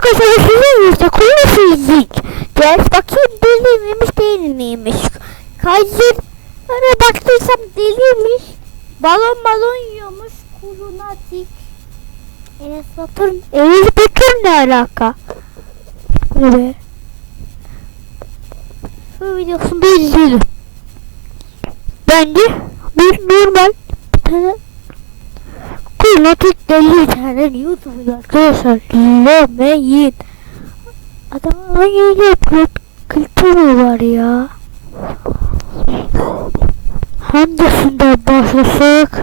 Arkadaşlar sizin işte konu sizlik. Gel bakayım deli miymiş değil miymiş. Kaydır. Öyle baktıysam deliymiş. Balon balon yiyormuş. Kurunatik. Enes Batur, Enes Batur ne alaka? Evet. Bu videosunu izleyelim. Bence bir normal bir tane 50 tane YouTube'da arkadaşlar dinlemeyin. Adamın yine kültürü var ya. Hangisinden başlasak?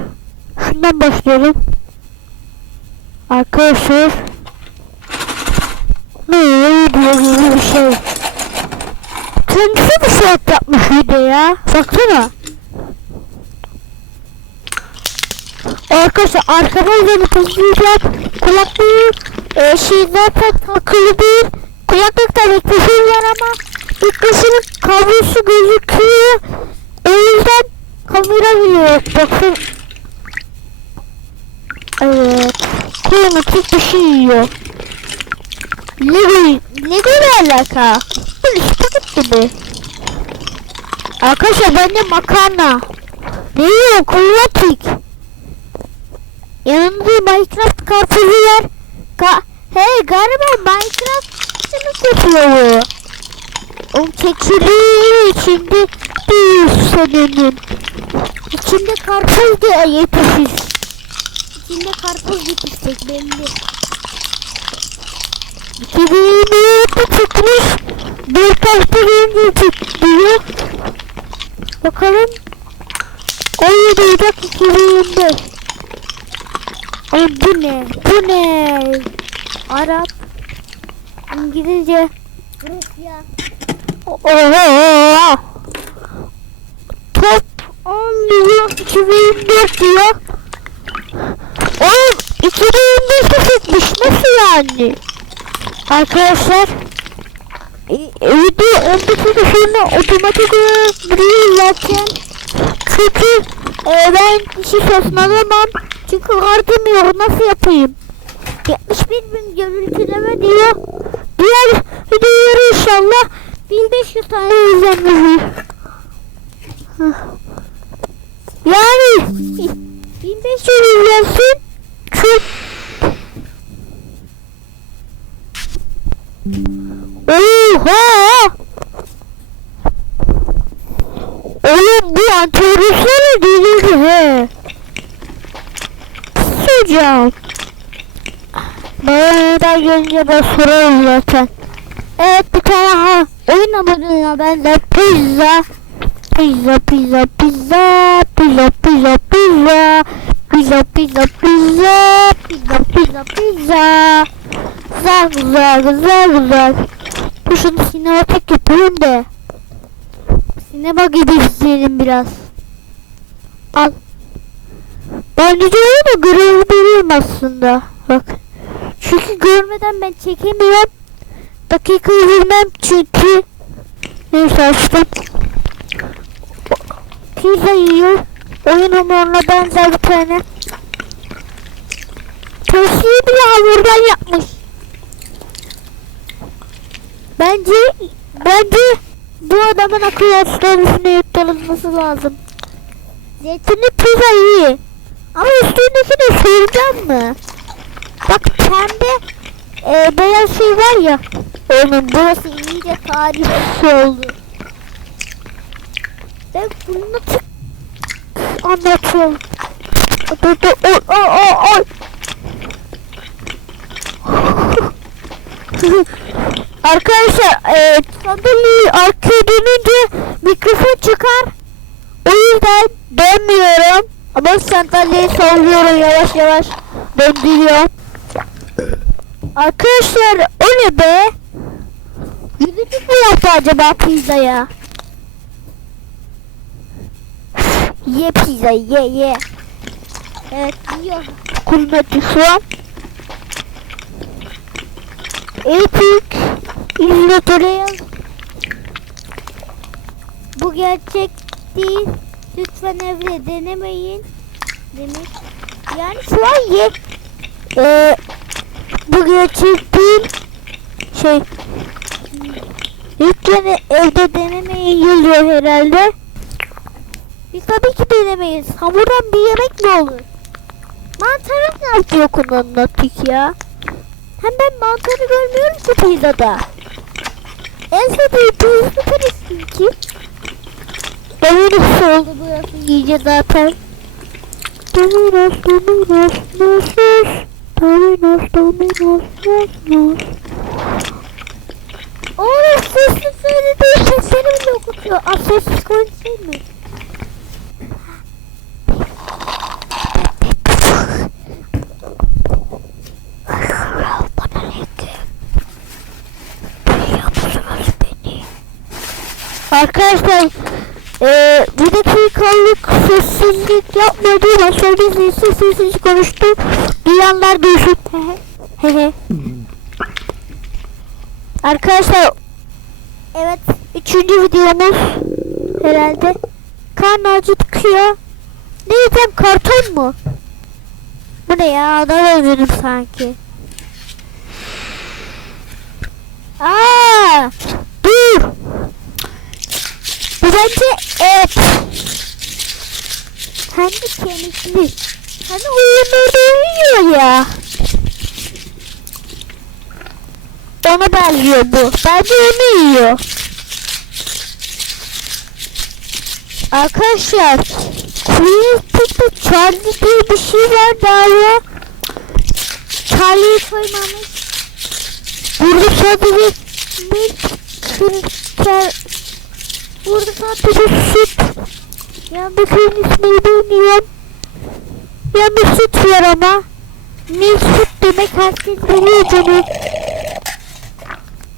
Şundan başlayalım. Arkadaşlar. Ne diyor gibi bir şey. Kendisi bir şey yapmış video ya. Baksana. Arkadaşlar arkamızda bir taşıyacak. Kulaklığı e, şey zaten takılı değil. Kulaklıkta mikrofon var ama mikrofonun kablosu gözüküyor. O yüzden kamera biliyor. Bakın. Evet. Kolunu tek bir şey yiyor. Lego, Lego ile alaka. Böyle spaget gibi. Arkadaşlar bende makarna. Ne yiyor? Kulatik. Yanında Minecraft karpuzu var. Ka hey galiba Minecraft yapıyor. O çekiliyor içinde bir senenin. İçinde karpuz da yetişir. İçinde karpuz yetişecek belli. 2024'te çıkmış. Bir karpuz yetişecek diyor. Bakalım. 17 Ocak 2025. Ay bu ne? Bu ne? Arap. İngilizce. Rusya. Oha. Top 10 milyon 2024 diyor. Oğlum 2025'te çıkmış. Nasıl yani? Arkadaşlar. e, Video 15 dakika sonra otomatik olarak duruyor zaten. Çünkü e, ben işi saçmalamam. Çünkü kartım yok. Nasıl yapayım? 71 bin görüntüleme diyor. Diğer videoları inşallah 1500 tane izlenmeli. Yani 1500 izlensin. Çok Oha! Oğlum bu antivirüsleri delirdi he. Hocam. Bana da gelince ben sorarım zaten. Evet bir tane ha. Oyun aboneliğine ben de pizza. Pizza pizza pizza. Pizza pizza pizza. Pizza pizza pizza. Pizza pizza pizza. Güzel güzel güzel güzel. Dur şunu sinematik yapayım da. Sinema gibi izleyelim biraz. Al. Ben videoyu da görebilirim aslında. Bak. Çünkü görmeden ben çekemiyorum. Dakika vermem çünkü. Neyse açtım. Pizza yiyor. Oyun hamuruna benzer bir tane. Tavsiye bile hamurdan yapmış. Bence bence bu adamın akıl hastanesine yutulması lazım. Zeytinli pizza iyi. Ama üstündekini sıyıracağım mı? Bak pembe e, beyaz şey var ya. Onun burası iyice tarihi oldu. Ben bunu tık anlatıyorum. Dur oy oy oy oy. Arkadaşlar e, sandalyeyi arkaya dönünce mikrofon çıkar. O yüzden dönmüyorum. Ama sandalyeyi sallıyorum yavaş yavaş. Döndürüyorum. Arkadaşlar o ne be? Gülücük mü yaptı acaba pizzaya? Ye pizza ye ye. Evet yiyor. Kulmeti şu an. Epic İzlatöre yaz. Bu gerçek değil. Lütfen evde denemeyin. Demek. Yani şu an ye. Ee, bu gerçek değil. şey Lütfen evde denemeyi geliyor herhalde. Biz tabii ki denemeyiz. Hamurdan bir yemek mi olur? Mantarı ne yapıyor kullanın peki ya? Hem ben mantarı görmüyorum ki pizzada. En sevdiğim neresi ki? Dominos oldu iyice zaten. Dominos, Dominos, Dominos, Dominos, Dominos, Dominos. Oğlum sesli söylediği sesleri bile okutuyor. Aa sessiz konuşayım mı? Arkadaşlar eee bir dakikalık sessizlik yapmadı. Başka bir sessiz sessiz konuştu. Duyanlar duysun. Arkadaşlar evet üçüncü videomuz herhalde. Karnı acıkıyor. Ne yiyeceğim karton mu? Bu ne ya? Adam özledim sanki. Aa, dur. Bence et. Hem de kemikli. Hani uyumada uyuyor ya. Ona benziyor bu. Bence onu yiyor. Arkadaşlar Queen Pig'de Charlie diye bir şey var galiba. Charlie'yi koymamış. Burada sadece milk kriter Burada sadece süt. Yandakilerin ismini bilmiyorum. Yanda süt var ama. Milk süt demek herkes biliyor canım.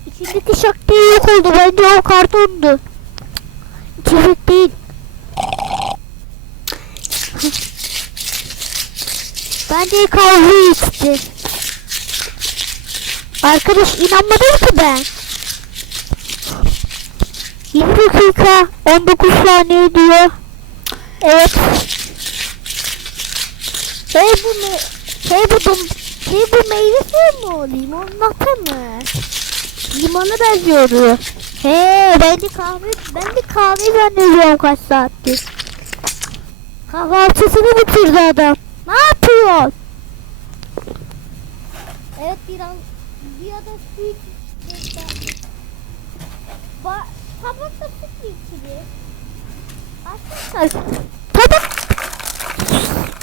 İçindeki şak değil yok oldu. Bence o kartondu. İçecek değil. Bence kahve içti. Arkadaş inanmadım ki ben. 20 dakika 19 saniye diyor. Evet. Hey bu me hey bu dom hey bu meyve suyu mu? Limonata mı? Limona benziyordu. He ben de kahve ben de kahve zannediyorum kaç saattir. Kahvaltısını bitirdi adam. Ne yapıyor? Evet biraz bir ada su içti. Ba tabakta süt mü içilir? Arkadaşlar tabak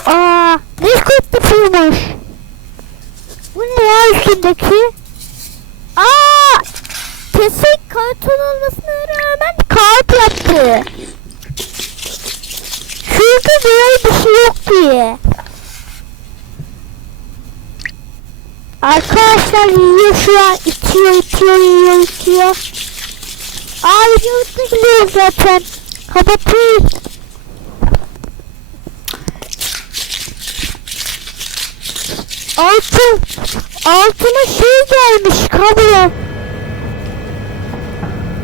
Aa ne kötü suymuş. Bu ne ya üstündeki? Aa kesin karton olmasına rağmen kağıt yaptı. Çünkü böyle bir şey yok diye. Arkadaşlar yiyor şu an içiyor içiyor yiyor içiyor. Aa videomuzda gidiyor zaten. Kapatayım. Altı. Altına şey gelmiş kablo.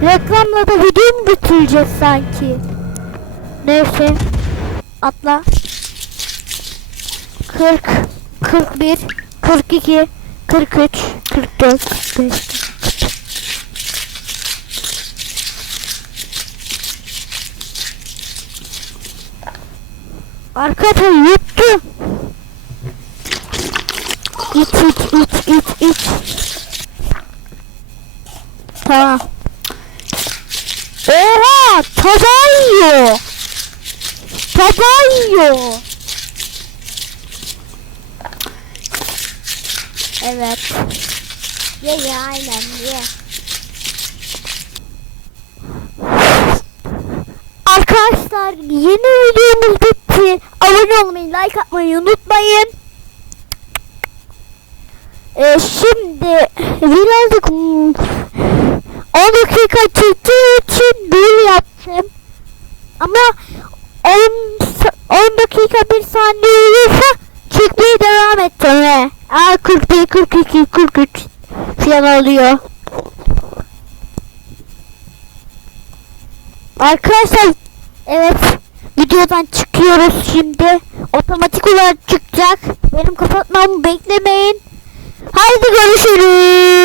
Reklamla da video mu bitireceğiz sanki? Neyse. Atla. 40, 41, 42, 43, 44, 45. Arkadaşlar yuttu. İç iç iç iç iç. Tamam. Oha! Tabağı yiyor. Tabağı yiyor. Evet. Ye ye aynen ye. Arkadaşlar yeni bitti. Abone olmayı, like atmayı unutmayın. Ee, şimdi birazcık hmm, 10 dakika çektiği için böyle yaptım. Ama 10, sa- 10 dakika bir saniye olursa çekmeye devam edeceğim he. Aa 41, 42, 43 falan oluyor. Arkadaşlar evet videodan çıkıyoruz şimdi. Otomatik olarak çıkacak. Benim kapatmamı beklemeyin. Haydi görüşürüz.